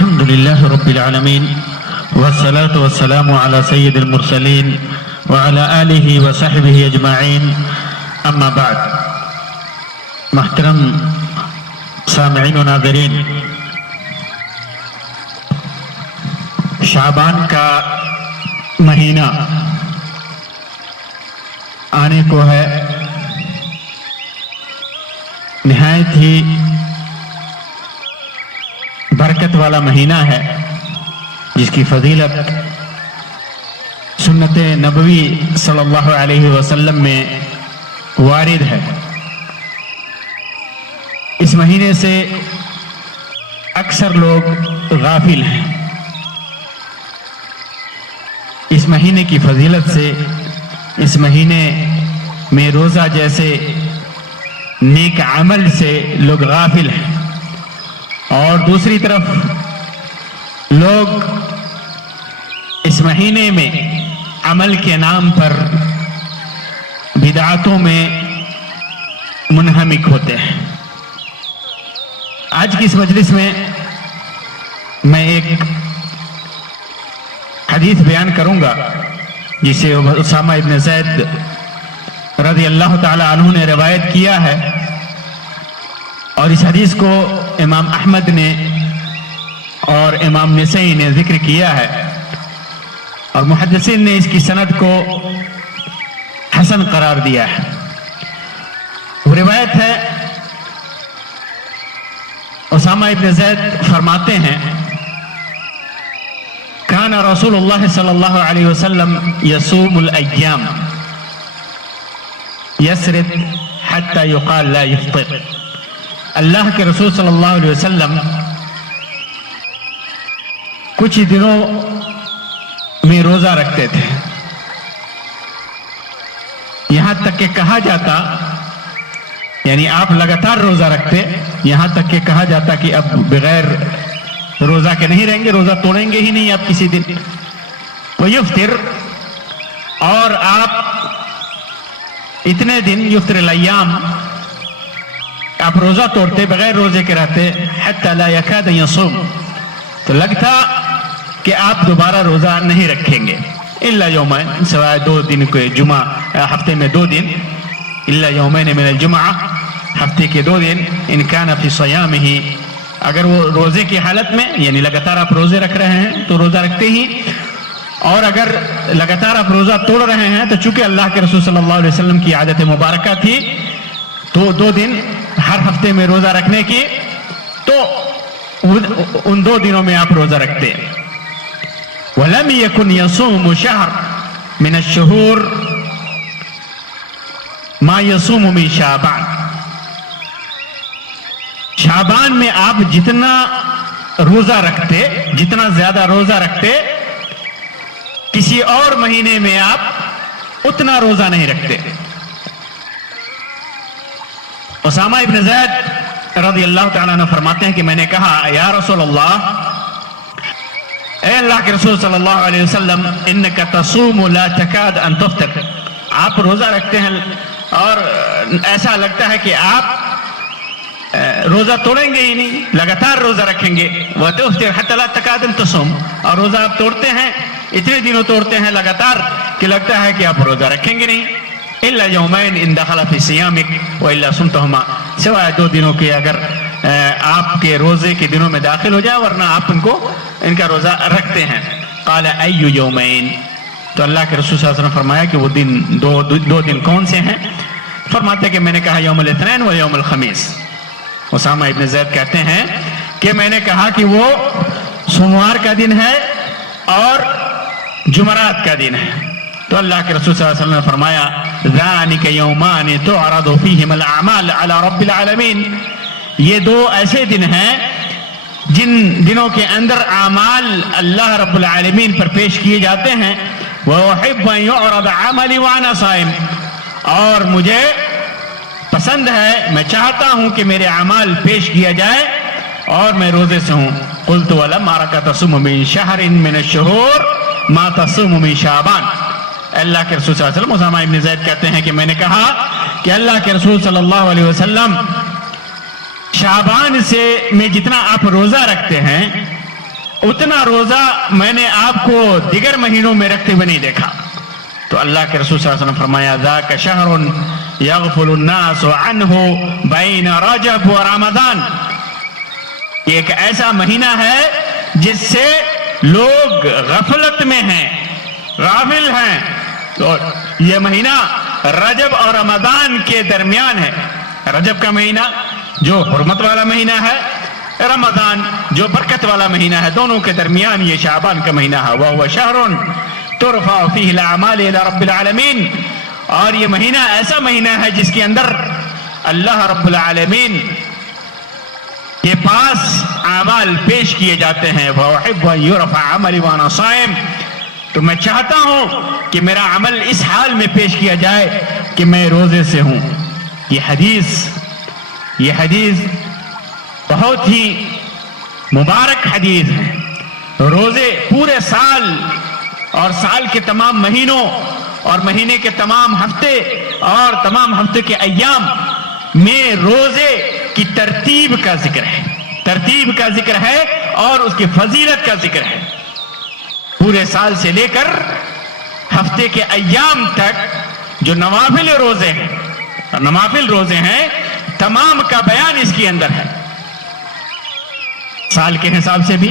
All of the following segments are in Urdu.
الحمد لله رب العالمين والصلاة والسلام على سيد المرسلين وعلى آله وصحبه أجمعين أما بعد. محترم سامعین و ناظرین، شعبان کا مہینہ آنے کو ہے. نہایت ہی برکت والا مہینہ ہے جس کی فضیلت سنت نبوی صلی اللہ علیہ وسلم میں وارد ہے. اس مہینے سے اکثر لوگ غافل ہیں. اس مہینے کی فضیلت سے، اس مہینے میں روزہ جیسے نیک عمل سے لوگ غافل ہیں، اور دوسری طرف لوگ اس مہینے میں عمل کے نام پر بدعاتوں میں منہمک ہوتے ہیں. آج کی اس مجلس میں میں ایک حدیث بیان کروں گا جسے اسامہ ابن زید رضی اللہ تعالی عنہ نے روایت کیا ہے، اور اس حدیث کو امام احمد نے اور امام نسائی نے ذکر کیا ہے، اور محدثین نے اس کی سند کو حسن قرار دیا ہے. وہ روایت ہے، اسامہ ابن زید فرماتے ہیں کان رسول اللہ صلی اللہ علیہ وسلم یصوم الایام یسرد حتی یقال لا یفطر. اللہ کے رسول صلی اللہ علیہ وسلم کچھ دنوں میں روزہ رکھتے تھے، یہاں تک کہ کہا جاتا، یعنی آپ لگاتار روزہ رکھتے، یہاں تک کہ کہا جاتا کہ اب بغیر روزہ کے نہیں رہیں گے، روزہ توڑیں گے ہی نہیں آپ کسی دن. ویفطر، اور آپ اتنے دن یفطر الایام آپ روزہ توڑتے، بغیر روزے کے رہتے. حتی لا یکاد یصوم، تو لگتا کہ آپ دوبارہ روزہ نہیں رکھیں گے. الا یومین، سوائے 2 دن کے جمعہ، ہفتے میں 2 دن. الا یومین من الجمعہ، ہفتے کے 2 دن. ان کان فی صیامہ، اگر وہ روزے کی حالت میں، یعنی لگاتار آپ روزے رکھ رہے ہیں تو روزہ رکھتے ہی، اور اگر لگاتار آپ روزہ توڑ رہے ہیں تو چونکہ اللہ کے رسول صلی اللہ علیہ وسلم کی عادت مبارکہ تھی تو 2 دن ہر ہفتے میں روزہ رکھنے کی، تو ان 2 دنوں میں آپ روزہ رکھتے. وَلَمْ يَكُنْ يَصُومُ شَهْرٌ مِنَ الشُّهُورِ مَا يَصُومُ مِنْ شَعْبَانَ. شعبان میں آپ جتنا روزہ رکھتے، جتنا زیادہ روزہ رکھتے، کسی اور مہینے میں آپ اتنا روزہ نہیں رکھتے. اسامہ ابن زید رضی اللہ تعالیٰ عنہ فرماتے ہیں کہ میں نے کہا یا رسول اللہ، اے اللہ کے رسول صلی اللہ علیہ وسلم، انک تصوم لا تکاد ان تفطر، آپ روزہ رکھتے ہیں اور ایسا لگتا ہے کہ آپ روزہ توڑیں گے ہی نہیں، لگاتار روزہ رکھیں گے. وتفطر حتی لا تکاد ان تصوم، اور روزہ آپ توڑتے ہیں، اتنے دنوں توڑتے ہیں لگاتار کہ لگتا ہے کہ آپ روزہ رکھیں گے نہیں. الا یومین ان دخل فی صیامک والا صمتہما، سوائے 2 دنوں کے اگر آپ کے روزے کے دنوں میں داخل ہو جائے، ورنہ آپ ان کا روزہ رکھتے ہیں. قال ای یومین، تو اللہ کے رسول صلی اللہ علیہ وسلم فرمایا کہ وہ دن 2 دن کون سے ہیں؟ فرماتے کہ میں نے کہا یوم الاثنین و یوم الخمیس. اسامہ ابن زید کہتے ہیں کہ میں نے کہا کہ وہ سوموار کا دن ہے اور جمعرات کا دن ہے. تو اللہ کے رسول صلی اللہ علیہ وسلم نے فرمایا ذَلِكَ يَوْمَانِ تُعْرَضُ فِيهِمَا الْأَعْمَالُ عَلَى رَبِّ الْعَالَمِينَ، یہ 2 ایسے دن ہیں جن دنوں کے اندر اعمال اللہ رب العالمین پر پیش کیے جاتے ہیں. وَأُحِبُّ أَن يُعْرَضَ عَمَلِي وَأَنَا صَائِمٌ، اور مجھے پسند ہے، میں چاہتا ہوں کہ میرے اعمال پیش کیا جائے اور میں روزے سے ہوں. قُلْتُ وَلَمَّا رَكَ تَصُومُ مِنْ شَهْرٍ مِنَ الشُّهُورِ مَا تَصُومُ مِنْ شَعْبَانَ. اللہ کے رسول صلی اللہ علیہ وسلم، اسامہ ابن زید کہتے ہیں کہ میں نے کہا کہ اللہ کے رسول صلی اللہ علیہ وسلم شعبان سے میں جتنا آپ روزہ رکھتے ہیں اتنا روزہ میں نے آپ کو دیگر مہینوں میں رکھتے ہوئے نہیں دیکھا. تو اللہ کے رسول صلی اللہ علیہ وسلم فرمایا ذاک شہر یغفل الناس عنہ بین رجب و رمضان. یہ ایک ایسا مہینہ ہے جس سے لوگ غفلت میں ہیں، غافل ہیں. تو یہ مہینہ رجب اور رمضان کے درمیان ہے. رجب کا مہینہ جو حرمت والا مہینہ ہے، رمضان جو برکت والا مہینہ ہے، دونوں کے درمیان یہ شعبان کا مہینہ ہے. وَهُوَ شَهْرٌ تُرْفَعُ فِيهِ الْأَعْمَالُ إِلَى رَبِّ الْعَالَمِينَ. اور یہ مہینہ ایسا مہینہ ہے جس کے اندر اللہ رب العالمین کے پاس اعمال پیش کیے جاتے ہیں. وَأُحِبُّ أَن يُرْفَعَ عَمَلِي وَأَنَا صَائِمٌ. تو میں چاہتا ہوں کہ میرا عمل اس حال میں پیش کیا جائے کہ میں روزے سے ہوں. یہ حدیث بہت ہی مبارک حدیث ہے. روزے پورے سال اور سال کے تمام مہینوں اور مہینے کے تمام ہفتے اور تمام ہفتے کے ایام میں روزے کی ترتیب کا ذکر ہے. ترتیب کا ذکر ہے اور اس کی فضیلت کا ذکر ہے. پورے سال سے لے کر ہفتے کے ایام تک جو نوافل روزے ہیں تمام کا بیان اس کے اندر ہے. سال کے حساب سے بھی،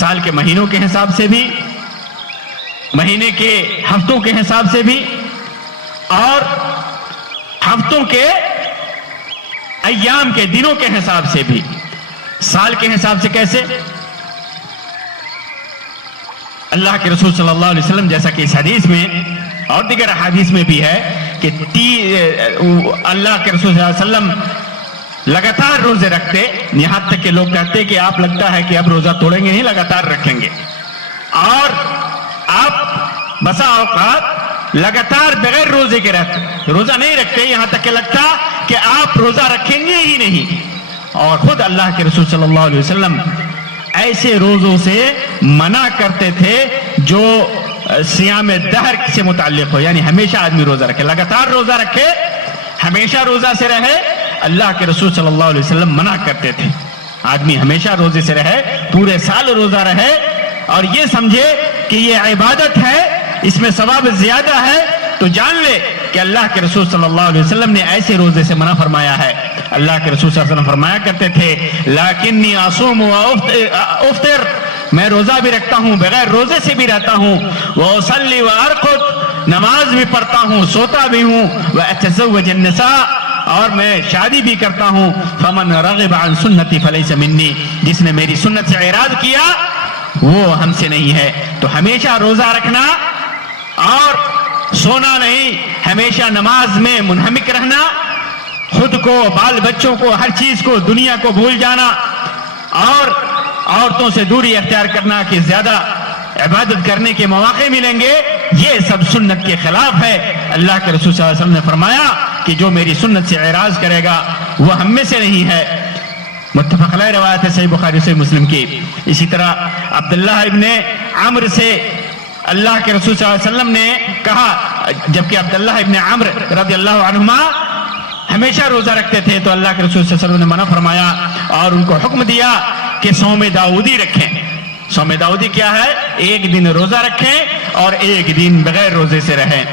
سال کے مہینوں کے حساب سے بھی، مہینے کے ہفتوں کے حساب سے بھی، اور ہفتوں کے ایام کے دنوں کے حساب سے بھی. سال کے حساب سے کیسے؟ اللہ کے رسول صلی اللہ علیہ وسلم جیسا کہ اس حدیث میں اور دیگر احادیث میں بھی ہے کہ اللہ کے رسول صلی اللہ علیہ وسلم لگاتار روزے رکھتے، یہاں تک کہ لوگ کہتے کہ آپ لگتا ہے کہ اب روزہ توڑیں گے نہیں، لگاتار رکھیں گے. اور آپ بسا اوقات لگاتار بغیر روزے کے رہتے، روزہ نہیں رکھتے، یہاں تک کہ لگتا کہ آپ روزہ رکھیں گے ہی نہیں. اور خود اللہ کے رسول صلی اللہ علیہ وسلم ایسے روزوں سے منع کرتے تھے جو صیام دہر سے متعلق ہو، یعنی ہمیشہ آدمی روزہ رکھے، لگاتار روزہ رکھے، ہمیشہ روزہ سے رہے. اللہ کے رسول صلی اللہ علیہ وسلم منع کرتے تھے آدمی ہمیشہ روزے سے رہے، پورے سال روزہ رہے اور یہ سمجھے کہ یہ عبادت ہے، اس میں ثواب زیادہ ہے. تو جان لے کہ اللہ کے رسول صلی اللہ علیہ وسلم نے ایسے روزے سے منع فرمایا ہے. اللہ کے رسول صلی اللہ علیہ وسلم فرمایا کرتے تھے لیکنی اصوم و افطر، میں روزہ بھی رکھتا ہوں، بغیر روزے سے بھی رہتا ہوں. واصلی وارقد، نماز بھی پڑھتا ہوں، سوتا بھی ہوں. واتزوج النساء، اور میں شادی بھی کرتا ہوں. فمن رغب عن سنتی فلیس منی، جس نے میری سنت سے اعراض کیا وہ ہم سے نہیں ہے. تو ہمیشہ روزہ رکھنا اور سونا نہیں، ہمیشہ نماز میں منہمک رہنا، خود کو، بال بچوں کو، ہر چیز کو، دنیا کو بھول جانا اور عورتوں سے دوری اختیار کرنا کہ زیادہ عبادت کرنے کے مواقع ملیں گے، یہ سب سنت کے خلاف ہے. اللہ کے رسول صلی اللہ علیہ وسلم نے فرمایا کہ جو میری سنت سے اعراض کرے گا وہ ہم میں سے نہیں ہے. متفق علیہ روایت ہے صحیح بخاری صحیح مسلم کی. اسی طرح عبداللہ ابن عمرو سے اللہ کے رسول صلی اللہ علیہ وسلم نے کہا، جبکہ عبداللہ ابن عمرو رضی اللہ عنہما ہمیشہ روزہ رکھتے تھے، تو اللہ کے رسول صلی اللہ علیہ وسلم نے منع فرمایا اور ان کو حکم دیا کہ صوم داؤدی رکھیں. صوم داؤدی کیا ہے؟ ایک دن روزہ رکھیں اور ایک دن بغیر روزے سے رہیں.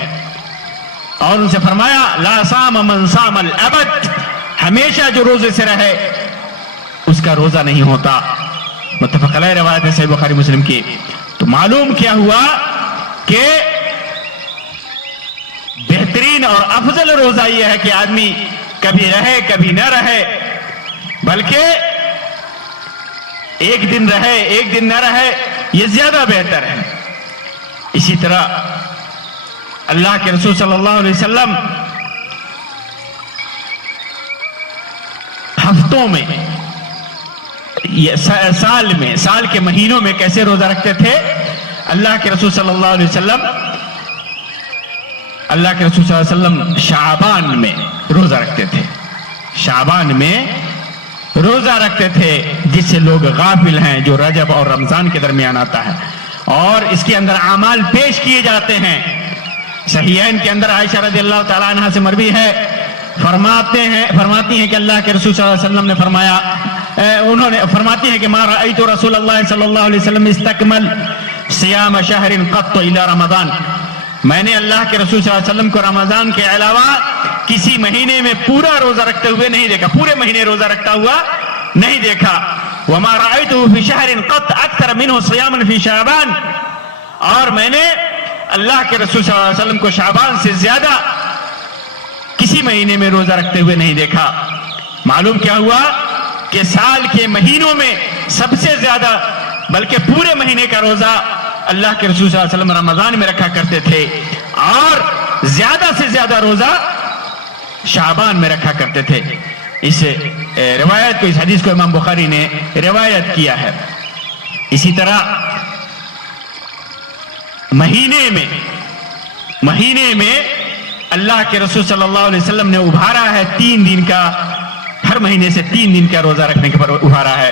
اور ان سے فرمایا لا صام من صام الابد، ہمیشہ جو روزے سے رہے اس کا روزہ نہیں ہوتا. متفق علیہ روایت ہے صحیح بخاری مسلم کی. تو معلوم کیا ہوا کہ بہترین اور افضل روزہ یہ ہے کہ آدمی کبھی رہے کبھی نہ رہے، بلکہ ایک دن رہے ایک دن نہ رہے، یہ زیادہ بہتر ہے. اسی طرح اللہ کے رسول صلی اللہ علیہ وسلم ہفتوں میں، سال کے مہینوں میں کیسے روزہ رکھتے تھے؟ اللہ کے رسول صلی اللہ علیہ وسلم شعبان میں روزہ رکھتے تھے. شعبان میں روزہ رکھتے تھے جس سے لوگ غافل ہیں، جو رجب اور رمضان کے درمیان آتا ہے، اور اس کے اندر اعمال پیش کیے جاتے ہیں. صحیحین کے اندر عائشہ رضی اللہ تعالیٰ عنہ سے مروی ہے، فرماتی ہیں کہ اللہ کے رسول صلی اللہ علیہ وسلم نے فرمایا انہوں نے فرماتی ہیں کہ ما رأیت رسول اللہ صلی اللہ علیہ وسلم استکمل صیام شہر قط الا رمضان، میں نے اللہ کے رسول صلی اللہ علیہ وسلم کو رمضان کے علاوہ کسی مہینے میں پورا روزہ رکھتے ہوئے نہیں دیکھا، پورے مہینے روزہ رکھتا ہوا نہیں دیکھا۔ وما رأیته فی شہر قط اکثر منہ صیاما فی شعبان، اور میں نے اللہ کے رسول صلی اللہ علیہ وسلم کو شعبان سے زیادہ کسی مہینے میں روزہ رکھتے ہوئے نہیں دیکھا۔ معلوم کیا ہوا کہ سال کے مہینوں میں سب سے زیادہ بلکہ پورے مہینے کا روزہ اللہ کے رسول صلی اللہ علیہ وسلم رمضان میں رکھا کرتے تھے، اور زیادہ سے زیادہ روزہ شعبان میں رکھا کرتے تھے۔ اس روایت کو، اس حدیث کو امام بخاری نے روایت کیا ہے۔ اسی طرح مہینے میں اللہ کے رسول صلی اللہ علیہ وسلم نے ابھارا ہے 3 دن کا، ہر مہینے سے 3 دن کا روزہ رکھنے کے پر ابھارا ہے،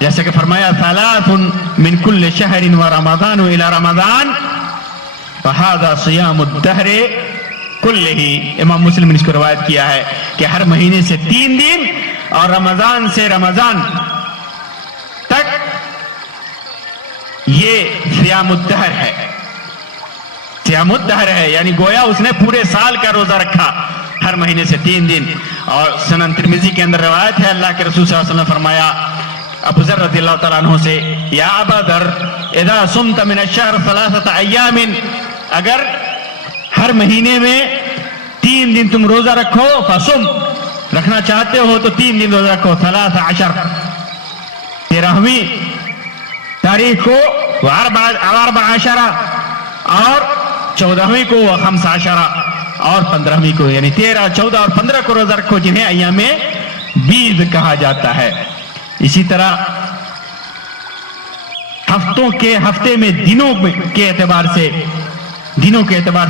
جیسے کہ فرمایا ثلاث من كل شهر ورمضان الى رمضان فهذا صيام الدهر كله۔ امام مسلم نے اس کو روایت کیا ہے کہ ہر مہینے سے 3 دن اور رمضان سے رمضان تک یہ صیام الدہر ہے، صیام الدہر ہے، یعنی گویا اس نے پورے سال کا روزہ رکھا ہر مہینے سے 3 دن۔ اور سنن ترمذی کے اندر روایت ہے، اللہ کے رسول صلی اللہ علیہ وسلم نے فرمایا ابو ذر رضی اللہ تعالیٰ عنہ سے، یا ابا ذر اذا صمت من الشہر 3 ایام، اگر ہر مہینے میں 3 دن تم روزہ رکھو، فصم، رکھنا چاہتے ہو تو 3 دن روزہ رکھو، 13 13ویں تاریخ کو، 14 اور 14ویں کو، 15 اور 15ویں کو، یعنی 13، 14 اور 15 کو روزہ رکھو، جنہیں ایام بیض کہا جاتا ہے۔ اسی طرح ہفتے میں دنوں کے اعتبار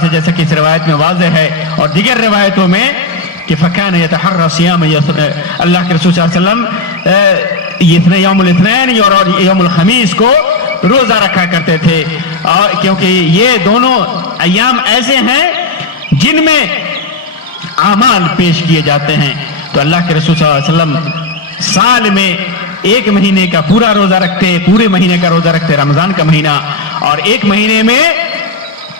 سے جیسا کہ اس روایت میں واضح ہے اور دیگر روایتوں میں کہ فَكَانَ يَتَحَرَّى صِيَامَ، اللہ کے رسول صلی اللہ علیہ وسلم یوم الاثنین اور یوم الخمیس کو روزہ رکھا کرتے تھے، اور کیونکہ یہ دونوں ایام ایسے ہیں جن میں اعمال پیش کیے جاتے ہیں، تو اللہ کے رسول صلی اللہ علیہ وسلم سال میں 1 مہینے کا پورا روزہ رکھتے، پورے مہینے کا روزہ رکھتے رمضان کا مہینہ، اور 1 مہینے میں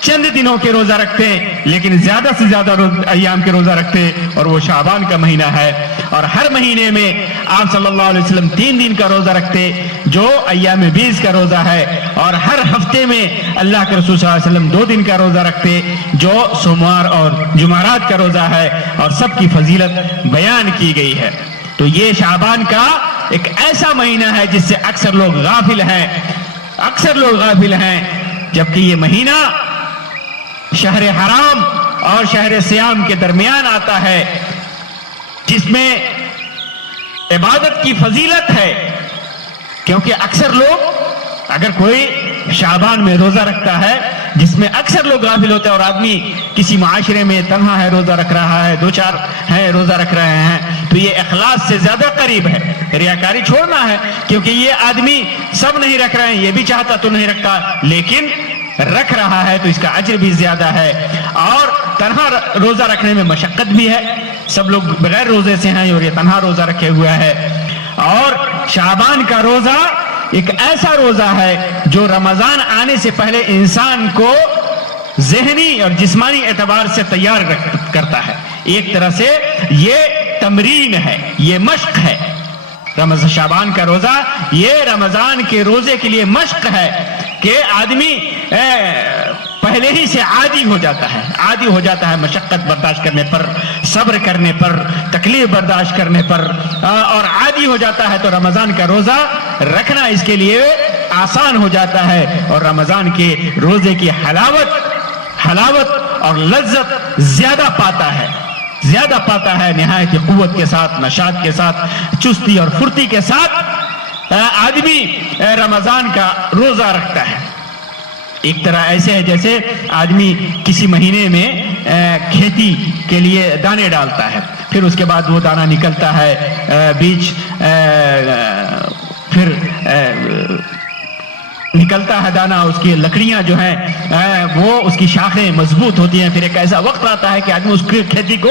چند دنوں کے روزہ رکھتے لیکن زیادہ سے زیادہ ایام کے روزہ رکھتے، اور وہ شعبان کا مہینہ ہے۔ اور ہر مہینے میں آپ صلی اللہ علیہ وسلم 3 دن کا روزہ رکھتے جو ایام بیض کا روزہ ہے، اور ہر ہفتے میں اللہ کے رسول صلی اللہ علیہ وسلم 2 دن کا روزہ رکھتے جو سوموار اور جمعرات کا روزہ ہے، اور سب کی فضیلت بیان کی گئی ہے۔ تو یہ شعبان کا ایک ایسا مہینہ ہے جس سے اکثر لوگ غافل ہیں، جبکہ یہ مہینہ شہر حرام اور شہر سیام کے درمیان آتا ہے، جس میں عبادت کی فضیلت ہے، کیونکہ اکثر لوگ، اگر کوئی شعبان میں روزہ رکھتا ہے جس میں اکثر لوگ غافل ہوتے ہیں، اور آدمی کسی معاشرے میں تنہا ہے، روزہ رکھ رہا ہے، 2-4 ہیں روزہ رکھ رہے ہیں، تو یہ اخلاص سے زیادہ قریب ہے۔ ریاکاری چھوڑنا ہے، کیونکہ یہ آدمی سب نہیں رکھ رہے ہیں، یہ بھی چاہتا تو نہیں رکھتا، لیکن رکھ رہا ہے تو اس کا اجر بھی زیادہ ہے۔ اور تنہا روزہ رکھنے میں مشقت بھی ہے، سب لوگ بغیر روزے سے ہیں اور یہ تنہا روزہ رکھے ہوا ہے۔ اور شعبان کا روزہ ایک ایسا روزہ ہے جو رمضان آنے سے پہلے انسان کو ذہنی اور جسمانی اعتبار سے تیار کرتا ہے۔ ایک طرح سے یہ تمرین ہے، یہ مشق ہے۔ رمضان شعبان کا روزہ یہ رمضان کے روزے کے لیے مشق ہے کہ آدمی پہلے ہی سے عادی ہو جاتا ہے مشقت برداشت کرنے پر، صبر کرنے پر، تکلیف برداشت کرنے پر، اور عادی ہو جاتا ہے، تو رمضان کا روزہ رکھنا اس کے لیے آسان ہو جاتا ہے، اور رمضان کے روزے کی حلاوت اور لذت زیادہ پاتا ہے نہایت قوت کے ساتھ، نشاط کے ساتھ، چستی اور پھرتی کے ساتھ آدمی رمضان کا روزہ رکھتا ہے۔ ایک طرح ایسے ہے جیسے آدمی کسی مہینے میں کھیتی کے لیے دانے ڈالتا ہے، پھر اس کے بعد وہ دانہ نکلتا ہے، بیج پھر نکلتا ہے دانہ، اس کی لکڑیاں جو ہیں وہ اس کی شاخیں مضبوط ہوتی ہیں، پھر ایک ایسا وقت آتا ہے کہ آدمی اس کھیتی کو